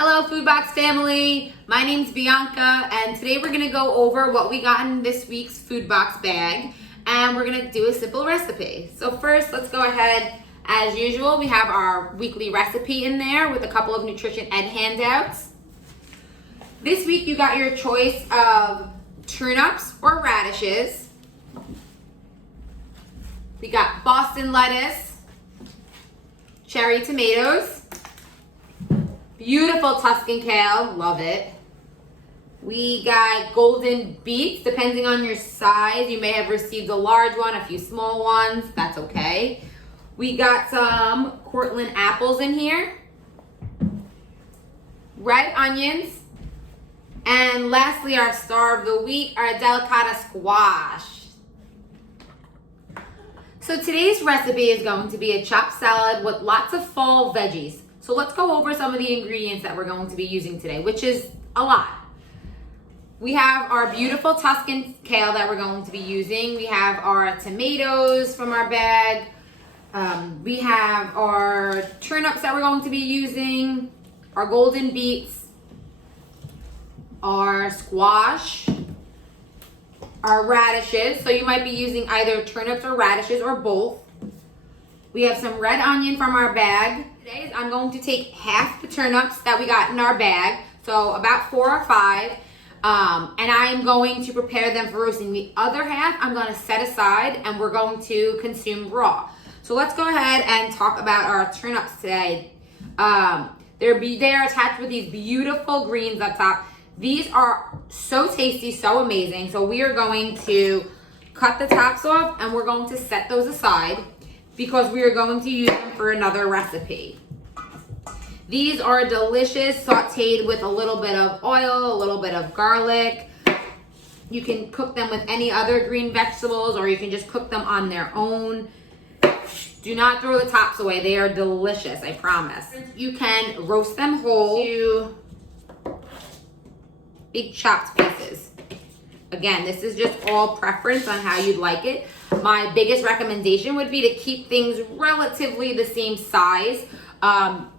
Hello Food Box family, my name's Bianca and today we're gonna go over what we got in this week's Food Box bag and we're gonna do a simple recipe. So first, let's go ahead. As usual, we have our weekly recipe in there with a couple of nutrition ed handouts. This week you got your choice of turnips or radishes. We got Boston lettuce, cherry tomatoes, beautiful Tuscan kale, love it. We got golden beets, depending on your size. You may have received a large one, a few small ones, that's okay. We got some Cortland apples in here, red onions, and lastly, our star of the week, our delicata squash. So today's recipe is going to be a chopped salad with lots of fall veggies. So let's go over some of the ingredients that we're going to be using today, which is a lot. We have our beautiful Tuscan kale that we're going to be using. We have our tomatoes from our bag. We have our turnips that we're going to be using, our golden beets, our squash, our radishes. So you might be using either turnips or radishes or both. We have some red onion from our bag. Today I'm going to take half the turnips that we got in our bag, so about 4 or 5, and I'm going to prepare them for roasting. The other half I'm going to set aside and we're going to consume raw. So let's go ahead and talk about our turnips today. They are attached with these beautiful greens up top. These are so tasty, so amazing. So we are going to cut the tops off and we're going to set those aside because we are going to use them for another recipe. These are delicious, sauteed with a little bit of oil, a little bit of garlic. You can cook them with any other green vegetables or you can just cook them on their own. Do not throw the tops away. They are delicious, I promise. You can roast them whole to big chopped pieces. Again, this is just all preference on how you'd like it. My biggest recommendation would be to keep things relatively the same size.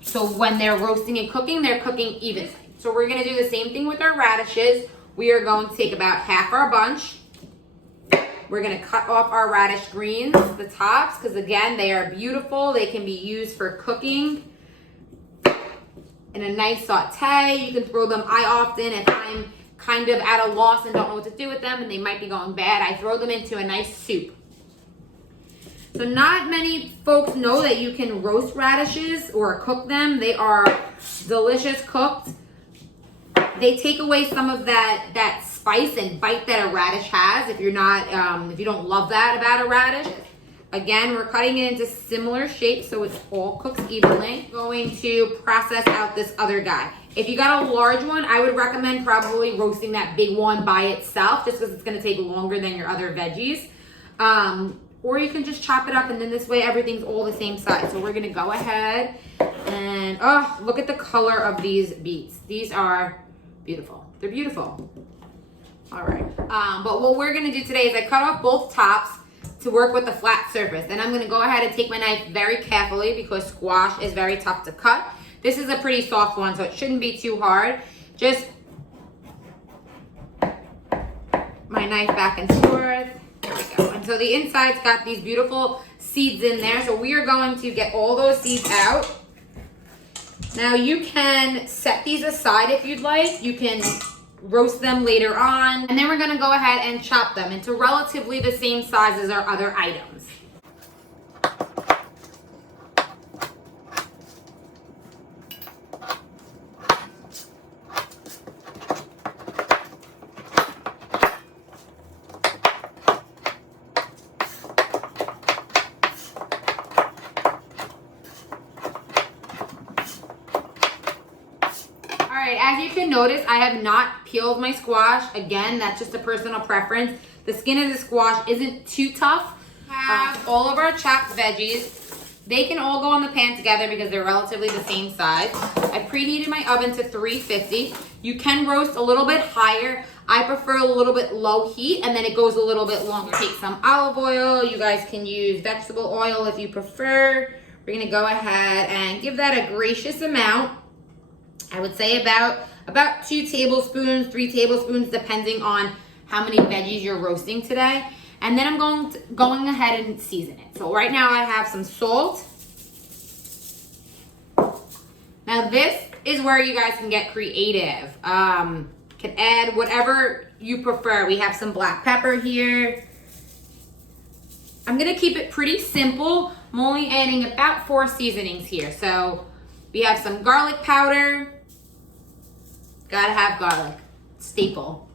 So when they're roasting and cooking, they're cooking evenly. So we're gonna do the same thing with our radishes. We are going to take about half our bunch. We're gonna cut off our radish greens, the tops, because again, they are beautiful. They can be used for cooking in a nice saute. You can throw them. I often, if I'm kind of at a loss and don't know what to do with them and they might be going bad, I throw them into a nice soup. So not many folks know that you can roast radishes or cook them. They are delicious cooked. They take away some of that spice and bite that a radish has if you're not, if you don't love that about a radish. Again, we're cutting it into similar shapes so it all cooks evenly. Going to process out this other guy. If you got a large one, I would recommend probably roasting that big one by itself just because it's going to take longer than your other veggies. Or you can just chop it up and then this way everything's all the same size. So we're going to go ahead and, oh, look at the color of these beets. These are beautiful. They're beautiful. All right. But what we're going to do today is I cut off both tops to work with the flat surface. And I'm going to go ahead and take my knife very carefully because squash is very tough to cut. This is a pretty soft one, so it shouldn't be too hard. Just my knife back and forth. There we go. And so the inside's got these beautiful seeds in there. So we are going to get all those seeds out. Now you can set these aside if you'd like. You can roast them later on. And then we're going to go ahead and chop them into relatively the same size as our other items. As you can notice, I have not peeled my squash. Again, that's just a personal preference. The skin of the squash isn't too tough. Have all of our chopped veggies. They can all go on the pan together because they're relatively the same size. I preheated my oven to 350. You can roast a little bit higher. I prefer a little bit low heat and then it goes a little bit longer. Take some olive oil. You guys can use vegetable oil if you prefer. We're gonna go ahead and give that a gracious amount. I would say about 2 tablespoons, 3 tablespoons, depending on how many veggies you're roasting today. And then I'm going ahead and season it. So right now I have some salt. Now this is where you guys can get creative. Can add whatever you prefer. We have some black pepper here. I'm gonna keep it pretty simple. I'm only adding about 4 seasonings here. So we have some garlic powder. Gotta have garlic, staple.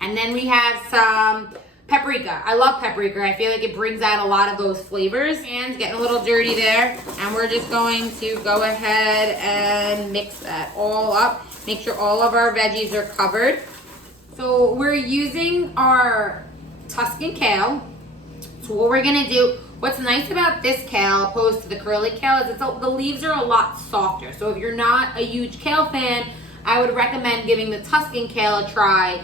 And then we have some paprika. I love paprika. I feel like it brings out a lot of those flavors. Hands getting a little dirty there. And we're just going to go ahead and mix that all up. Make sure all of our veggies are covered. So we're using our Tuscan kale. So what we're gonna do, what's nice about this kale opposed to the curly kale is the leaves are a lot softer. So if you're not a huge kale fan, I would recommend giving the Tuscan kale a try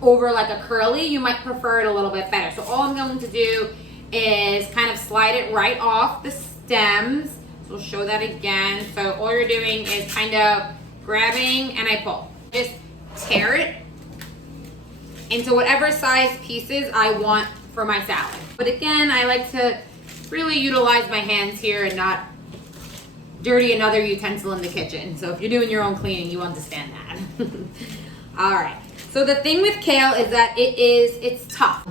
over like a curly. You might prefer it a little bit better. So all I'm going to do is kind of slide it right off the stems. So we'll show that again. So all you're doing is kind of grabbing and I pull. Just tear it into whatever size pieces I want for my salad. But again, I like to really utilize my hands here and not dirty another utensil in the kitchen. So if you're doing your own cleaning, you understand that. All right. So the thing with kale is that it's tough.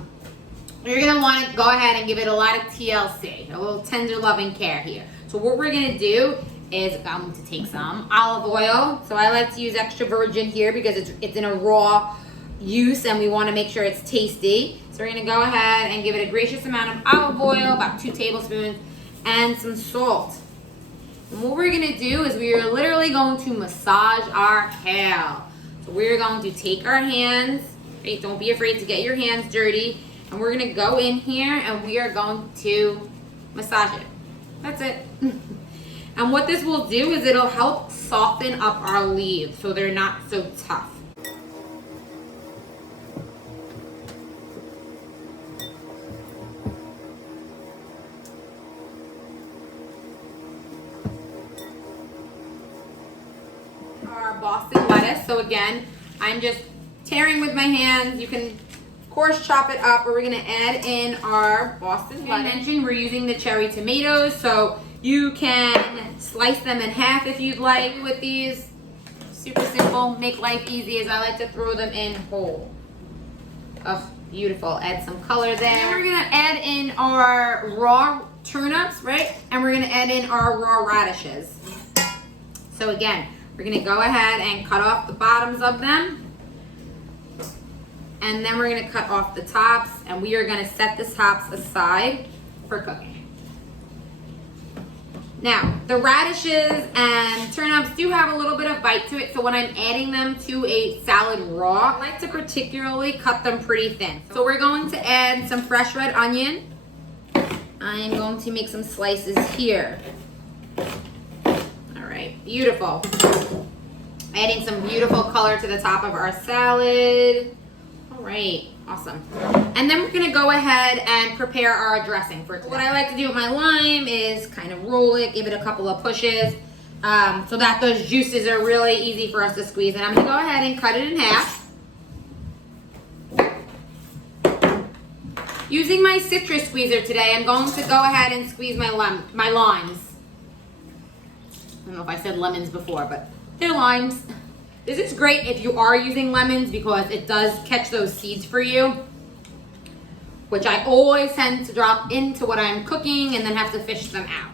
You're gonna want to go ahead and give it a lot of TLC, a little tender loving care here. So what we're gonna do is I'm going to take some olive oil. So I like to use extra virgin here because it's in a raw use and we want to make sure it's tasty. So we're gonna go ahead and give it a gracious amount of olive oil, about 2 tablespoons, and some salt. And what we're gonna do is we are literally going to massage our kale. So we're going to take our hands, right? Don't be afraid to get your hands dirty. And we're gonna go in here and we are going to massage it. That's it. And what this will do is it'll help soften up our leaves so they're not so tough. Our Boston lettuce. So again, I'm just tearing with my hands. You can of course chop it up, but we're gonna add in our Boston lettuce. I mentioned we're using the cherry tomatoes, so you can slice them in half if you'd like with these. Super simple, make life easy as I like to throw them in whole. Oh, beautiful, add some color there. Then we're gonna add in our raw turnips, right? And we're gonna add in our raw radishes. So again, we're gonna go ahead and cut off the bottoms of them. And then we're gonna cut off the tops and we are gonna set the tops aside for cooking. Now, the radishes and turnips do have a little bit of bite to it, so when I'm adding them to a salad raw, I like to particularly cut them pretty thin. So we're going to add some fresh red onion. I am going to make some slices here. All right, beautiful. Adding some beautiful color to the top of our salad. All right, awesome. And then we're gonna go ahead and prepare our dressing for today. What I like to do with my lime is kind of roll it, give it a couple of pushes, so that those juices are really easy for us to squeeze. And I'm gonna go ahead and cut it in half. Using my citrus squeezer today, I'm going to go ahead and squeeze my limes. I don't know if I said lemons before, but they're limes. This is great if you are using lemons because it does catch those seeds for you, which I always tend to drop into what I'm cooking and then have to fish them out.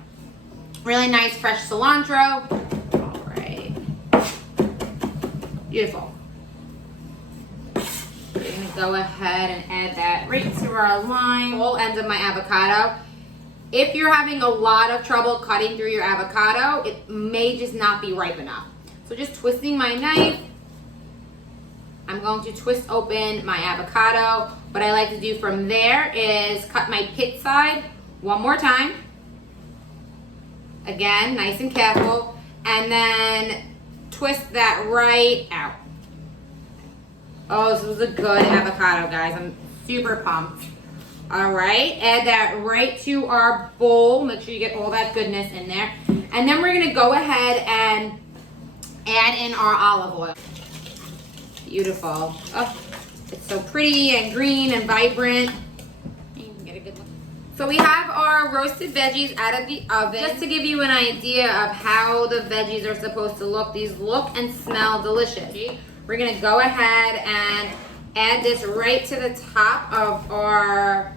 Really nice fresh cilantro. All right. Beautiful. We're gonna go ahead and add that right to our lime. All ends of my avocado. If you're having a lot of trouble cutting through your avocado, it may just not be ripe enough. So just twisting my knife, I'm going to twist open my avocado. What I like to do from there is cut my pit side one more time. Again, nice and careful. And then twist that right out. Oh, this was a good avocado, guys. I'm super pumped. All right, add that right to our bowl. Make sure you get all that goodness in there. And then we're gonna go ahead and add in our olive oil. Beautiful. Oh, it's so pretty and green and vibrant. You can get a good look. So we have our roasted veggies out of the oven. Just to give you an idea of how the veggies are supposed to look, these look and smell delicious. We're gonna go ahead and add this right to the top of our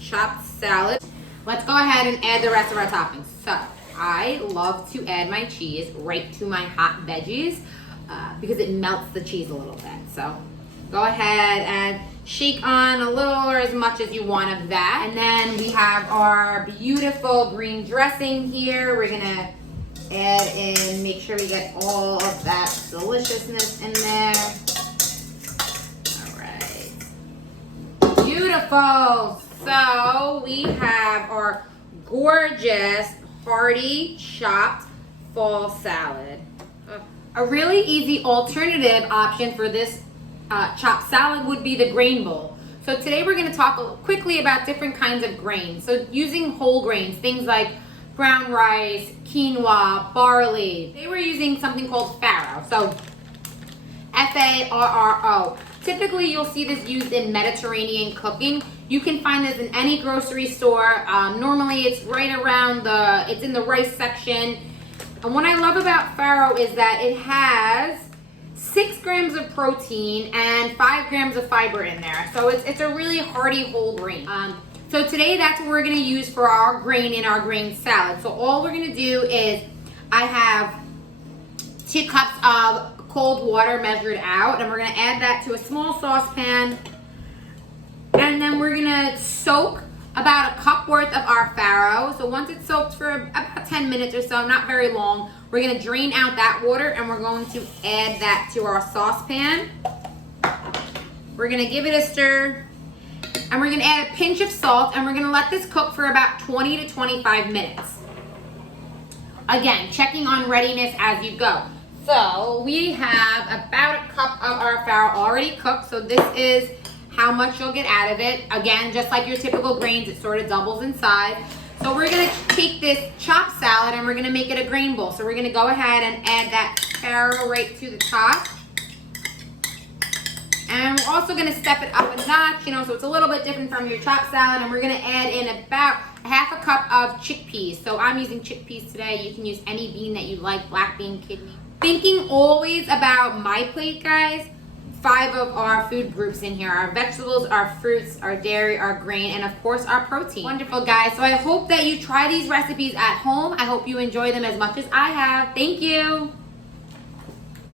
chopped salad. Let's go ahead and add the rest of our toppings. So I love to add my cheese right to my hot veggies because it melts the cheese a little bit. So go ahead and shake on a little or as much as you want of that. And then we have our beautiful green dressing here. We're gonna add in, make sure we get all of that deliciousness in there. All right. Beautiful. So we have our gorgeous, hearty, chopped fall salad. A really easy alternative option for this chopped salad would be the grain bowl. So today we're going to talk quickly about different kinds of grains. So using whole grains, things like brown rice, quinoa, barley. Today we're using something called farro. So F-A-R-R-O. Typically you'll see this used in Mediterranean cooking. You can find this in any grocery store. Normally it's right around it's in the rice section. And what I love about farro is that it has 6 grams of protein and 5 grams of fiber in there. So it's a really hearty whole grain. So today that's what we're gonna use for our grain in our grain salad. So all we're gonna do is, I have 2 cups of cold water measured out, and we're gonna add that to a small saucepan. And then we're gonna soak about a cup worth of our farro. So once it's soaked for about 10 minutes or so, not very long, we're gonna drain out that water and we're going to add that to our saucepan. We're gonna give it a stir, and we're gonna add a pinch of salt, and we're gonna let this cook for about 20 to 25 minutes. Again, checking on readiness as you go. So we have about a cup of our farro already cooked. So this is how much you'll get out of it. Again, just like your typical grains, it sort of doubles in size. So we're gonna take this chopped salad and we're gonna make it a grain bowl. So we're gonna go ahead and add that farro right to the top. And we're also gonna step it up a notch, so it's a little bit different from your chopped salad. And we're gonna add in about half a cup of chickpeas. So I'm using chickpeas today. You can use any bean that you like, black bean, kidney. Thinking always about my plate, guys. 5 of our food groups in here: our vegetables, our fruits, our dairy, our grain, and of course our protein. Wonderful, guys. So I hope that you try these recipes at home. I hope you enjoy them as much as I have. Thank you.